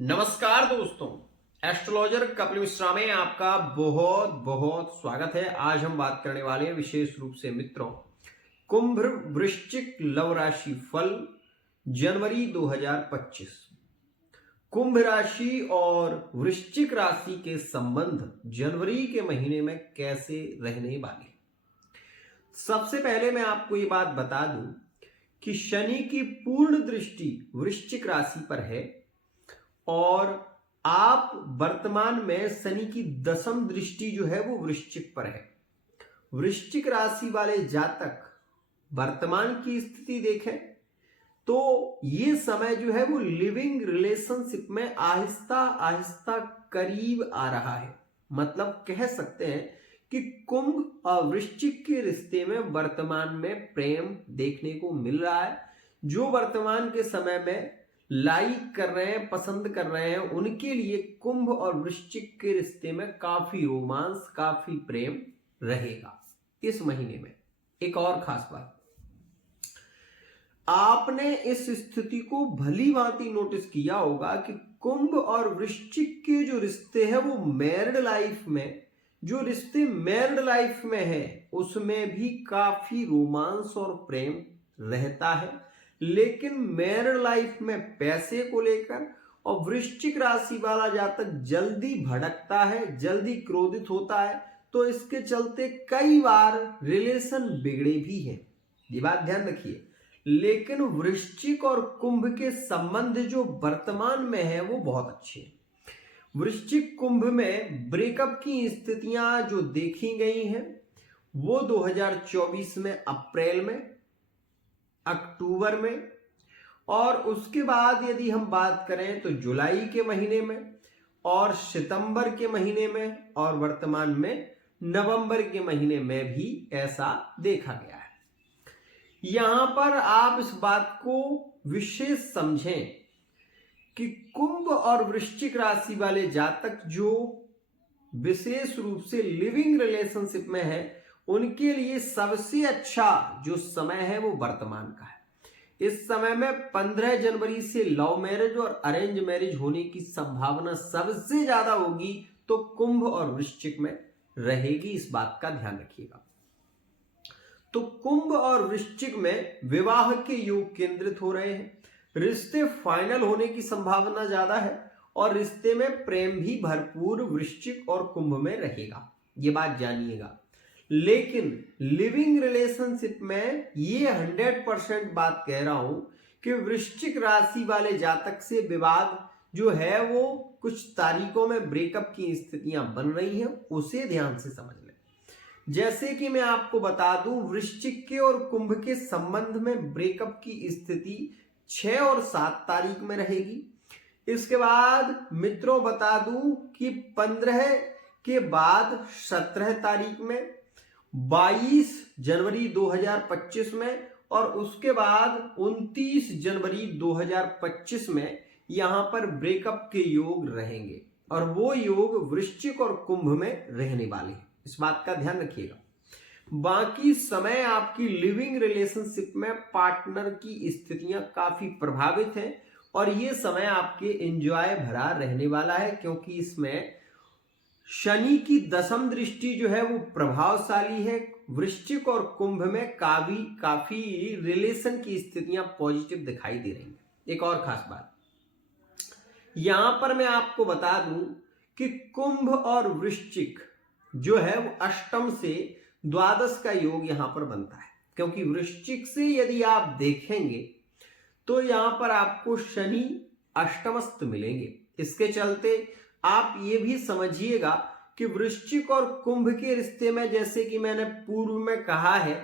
नमस्कार दोस्तों, एस्ट्रोलॉजर कपिल मिश्रा में आपका बहुत बहुत स्वागत है। आज हम बात करने वाले हैं विशेष रूप से मित्रों, कुंभ वृश्चिक लव राशि फल जनवरी 2025। कुंभ राशि और वृश्चिक राशि के संबंध जनवरी के महीने में कैसे रहने वाले। सबसे पहले मैं आपको ये बात बता दूं कि शनि की पूर्ण दृष्टि वृश्चिक राशि पर है और आप वर्तमान में शनि की दशम दृष्टि जो है वो वृश्चिक पर है। वृश्चिक राशि वाले जातक वर्तमान की स्थिति देखें तो ये समय जो है वो लिविंग रिलेशनशिप में आहिस्ता आहिस्ता करीब आ रहा है। मतलब कह सकते हैं कि कुंभ और वृश्चिक के रिश्ते में वर्तमान में प्रेम देखने को मिल रहा है। जो वर्तमान के समय में लाइक कर रहे हैं, पसंद कर रहे हैं, उनके लिए कुंभ और वृश्चिक के रिश्ते में काफी रोमांस, काफी प्रेम रहेगा इस महीने में। एक और खास बात, आपने इस स्थिति को भली भांति नोटिस किया होगा कि कुंभ और वृश्चिक के जो रिश्ते हैं वो मैरिड लाइफ में, जो रिश्ते मैरिड लाइफ में है उसमें भी काफी रोमांस और प्रेम रहता है। लेकिन मैरिड लाइफ में पैसे को लेकर और वृश्चिक राशि वाला जातक जल्दी भड़कता है, जल्दी क्रोधित होता है, तो इसके चलते कई बार रिलेशन बिगड़े भी हैं। ये बात ध्यान रखिए। लेकिन वृश्चिक और कुंभ के संबंध जो वर्तमान में है वो बहुत अच्छे हैं। वृश्चिक कुंभ में ब्रेकअप की स्थितियां जो देखी गई हैं वो 2024 में अप्रैल में, अक्टूबर में, और उसके बाद यदि हम बात करें तो जुलाई के महीने में और सितंबर के महीने में और वर्तमान में नवंबर के महीने में भी ऐसा देखा गया है। यहां पर आप इस बात को विशेष समझें कि कुंभ और वृश्चिक राशि वाले जातक जो विशेष रूप से लिविंग रिलेशनशिप में है उनके लिए सबसे अच्छा जो समय है वो वर्तमान का है। इस समय में 15 जनवरी से लव मैरिज और अरेंज मैरिज होने की संभावना सबसे ज्यादा होगी, तो कुंभ और वृश्चिक में रहेगी। इस बात का ध्यान रखिएगा। तो कुंभ और वृश्चिक में विवाह के योग केंद्रित हो रहे हैं, रिश्ते फाइनल होने की संभावना ज्यादा है और रिश्ते में प्रेम भी भरपूर वृश्चिक और कुंभ में रहेगा। ये बात जानिएगा। लेकिन लिविंग रिलेशनशिप में ये 100% बात कह रहा हूं कि वृश्चिक राशि वाले जातक से विवाद जो है वो कुछ तारीखों में ब्रेकअप की स्थितियां बन रही हैं, उसे ध्यान से समझ लें। जैसे कि मैं आपको बता दूं, वृश्चिक के और कुंभ के संबंध में ब्रेकअप की स्थिति 6 और 7 तारीख में रहेगी। इसके बाद मित्रों बता दूं कि 15 के बाद 17 तारीख में, 22 जनवरी 2025 में और उसके बाद 29 जनवरी 2025 में यहां पर ब्रेकअप के योग रहेंगे और वो योग वृश्चिक और कुंभ में रहने वाले हैं। इस बात का ध्यान रखिएगा। बाकी समय आपकी लिविंग रिलेशनशिप में पार्टनर की स्थितियां काफी प्रभावित हैं और ये समय आपके एंजॉय भरा रहने वाला है, क्योंकि इसमें शनि की दशम दृष्टि जो है वो प्रभावशाली है। वृश्चिक और कुंभ में काफी रिलेशन की स्थितियां पॉजिटिव दिखाई दे रही हैं। एक और खास बात यहां पर मैं आपको बता दूं कि कुंभ और वृश्चिक जो है वो अष्टम से द्वादश का योग यहां पर बनता है, क्योंकि वृश्चिक से यदि आप देखेंगे तो यहां पर आपको शनि अष्टमस्थ मिलेंगे। इसके चलते आप ये भी समझिएगा कि वृश्चिक और कुंभ के रिश्ते में, जैसे कि मैंने पूर्व में कहा है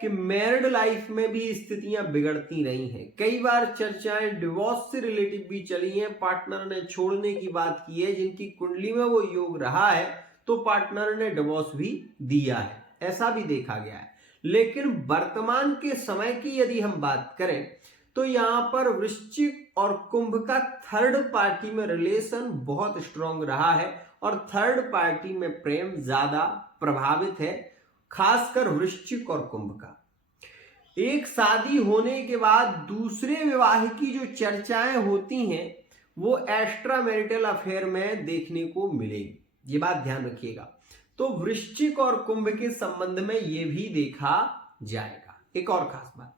कि मैरिड लाइफ में भी स्थितियां बिगड़ती रही हैं। कई बार चर्चाएं डिवोर्स से रिलेटिव भी चली हैं, पार्टनर ने छोड़ने की बात की है, जिनकी कुंडली में वो योग रहा है तो पार्टनर ने डिवोर्स भी दिया है, ऐसा भी देखा गया है। लेकिन वर्तमान के समय की यदि हम बात करें तो यहां पर वृश्चिक और कुंभ का थर्ड पार्टी में रिलेशन बहुत स्ट्रांग रहा है और थर्ड पार्टी में प्रेम ज्यादा प्रभावित है, खासकर वृश्चिक और कुंभ का। एक शादी होने के बाद दूसरे विवाह की जो चर्चाएं होती हैं वो एक्स्ट्रा मैरिटल अफेयर में देखने को मिलेगी, ये बात ध्यान रखिएगा। तो वृश्चिक और कुंभ के संबंध में ये भी देखा जाएगा। एक और खास बात,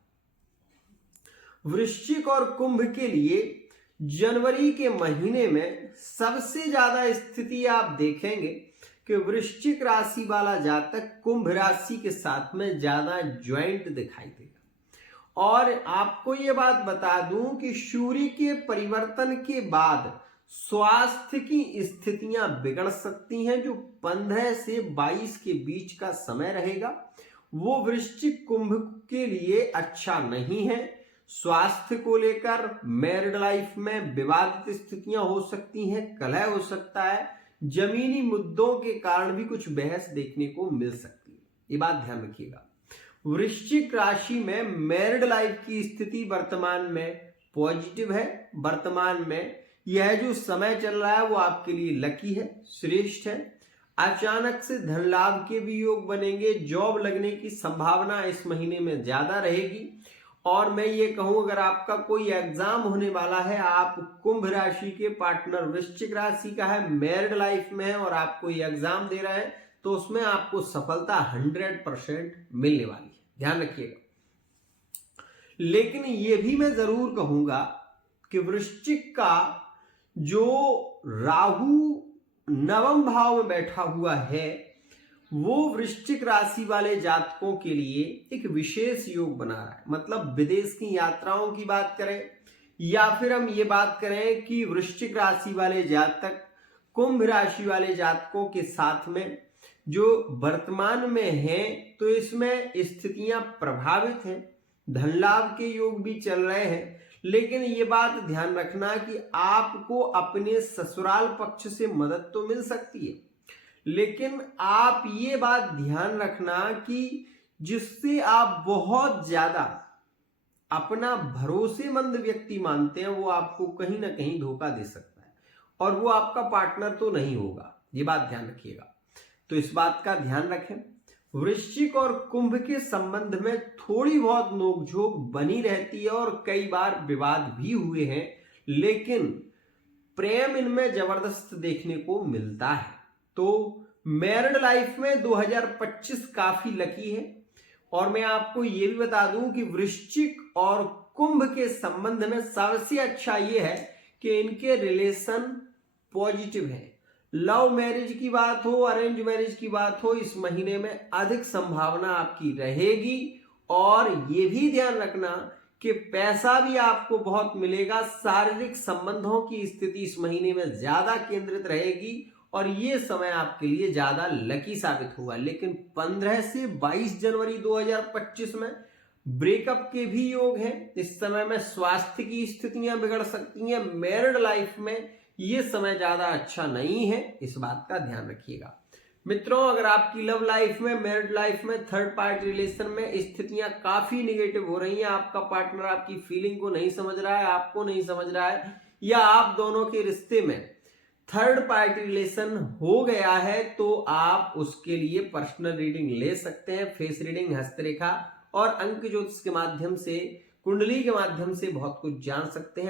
वृश्चिक और कुंभ के लिए जनवरी के महीने में सबसे ज्यादा स्थिति आप देखेंगे कि वृश्चिक राशि वाला जातक कुंभ राशि के साथ में ज्यादा ज्वाइंट दिखाई देगा। और आपको ये बात बता दूं कि सूर्य के परिवर्तन के बाद स्वास्थ्य की स्थितियां बिगड़ सकती हैं। जो 15 से 22 के बीच का समय रहेगा वो वृश्चिक कुंभ के लिए अच्छा नहीं है। स्वास्थ्य को लेकर मैरिड लाइफ में विवादित स्थितियां हो सकती हैं, कलह हो सकता है, जमीनी मुद्दों के कारण भी कुछ बहस देखने को मिल सकती है, ये बात ध्यान रखिएगा। वृश्चिक राशि में मैरिड लाइफ की स्थिति वर्तमान में पॉजिटिव है। वर्तमान में यह जो समय चल रहा है वो आपके लिए लकी है, श्रेष्ठ है। अचानक से धन लाभ के भी योग बनेंगे। जॉब लगने की संभावना इस महीने में ज्यादा रहेगी। और मैं ये कहूं, अगर आपका कोई एग्जाम होने वाला है, आप कुंभ राशि के पार्टनर वृश्चिक राशि का है, मैरिड लाइफ में है और आप कोई एग्जाम दे रहे हैं, तो उसमें आपको सफलता 100% मिलने वाली है, ध्यान रखिएगा। लेकिन ये भी मैं जरूर कहूंगा कि वृश्चिक का जो राहु नवम भाव में बैठा हुआ है वो वृश्चिक राशि वाले जातकों के लिए एक विशेष योग बना रहा है। मतलब विदेश की यात्राओं की बात करें या फिर हम ये बात करें कि वृश्चिक राशि वाले जातक कुंभ राशि वाले जातकों के साथ में जो वर्तमान में हैं, तो इसमें स्थितियां प्रभावित हैं। धन लाभ के योग भी चल रहे हैं। लेकिन ये बात ध्यान रखना कि आपको अपने ससुराल पक्ष से मदद तो मिल सकती है, लेकिन आप ये बात ध्यान रखना कि जिससे आप बहुत ज्यादा अपना भरोसेमंद व्यक्ति मानते हैं वो आपको कहीं ना कहीं धोखा दे सकता है और वो आपका पार्टनर तो नहीं होगा, ये बात ध्यान रखिएगा। तो इस बात का ध्यान रखें। वृश्चिक और कुंभ के संबंध में थोड़ी बहुत नोकझोंक बनी रहती है और कई बार विवाद भी हुए हैं, लेकिन प्रेम इनमें जबरदस्त देखने को मिलता है। तो मैरिड लाइफ में 2025 काफी लकी है। और मैं आपको ये भी बता दूं कि वृश्चिक और कुंभ के संबंध में सबसे अच्छा ये है कि इनके रिलेशन पॉजिटिव है। लव मैरिज की बात हो, अरेंज मैरिज की बात हो, इस महीने में अधिक संभावना आपकी रहेगी। और ये भी ध्यान रखना कि पैसा भी आपको बहुत मिलेगा। शारीरिक संबंधों की स्थिति इस महीने में ज्यादा केंद्रित रहेगी और ये समय आपके लिए ज्यादा लकी साबित हुआ। लेकिन 15 से 22 जनवरी 2025 में ब्रेकअप के भी योग हैं। इस समय में स्वास्थ्य की स्थितियां बिगड़ सकती हैं। मैरिड लाइफ में ये समय ज्यादा अच्छा नहीं है, इस बात का ध्यान रखिएगा। मित्रों, अगर आपकी लव लाइफ में, मैरिड लाइफ में, थर्ड पार्टी रिलेशन में स्थितियां काफी निगेटिव हो रही हैं, आपका पार्टनर आपकी फीलिंग को नहीं समझ रहा है, आपको नहीं समझ रहा है, या आप दोनों के रिश्ते में थर्ड पार्टी रिलेशन हो गया है, तो आप उसके लिए पर्सनल रीडिंग ले सकते हैं। फेस रीडिंग, हस्तरेखा और अंक ज्योतिष के माध्यम से, कुंडली के माध्यम से बहुत कुछ जान सकते हैं।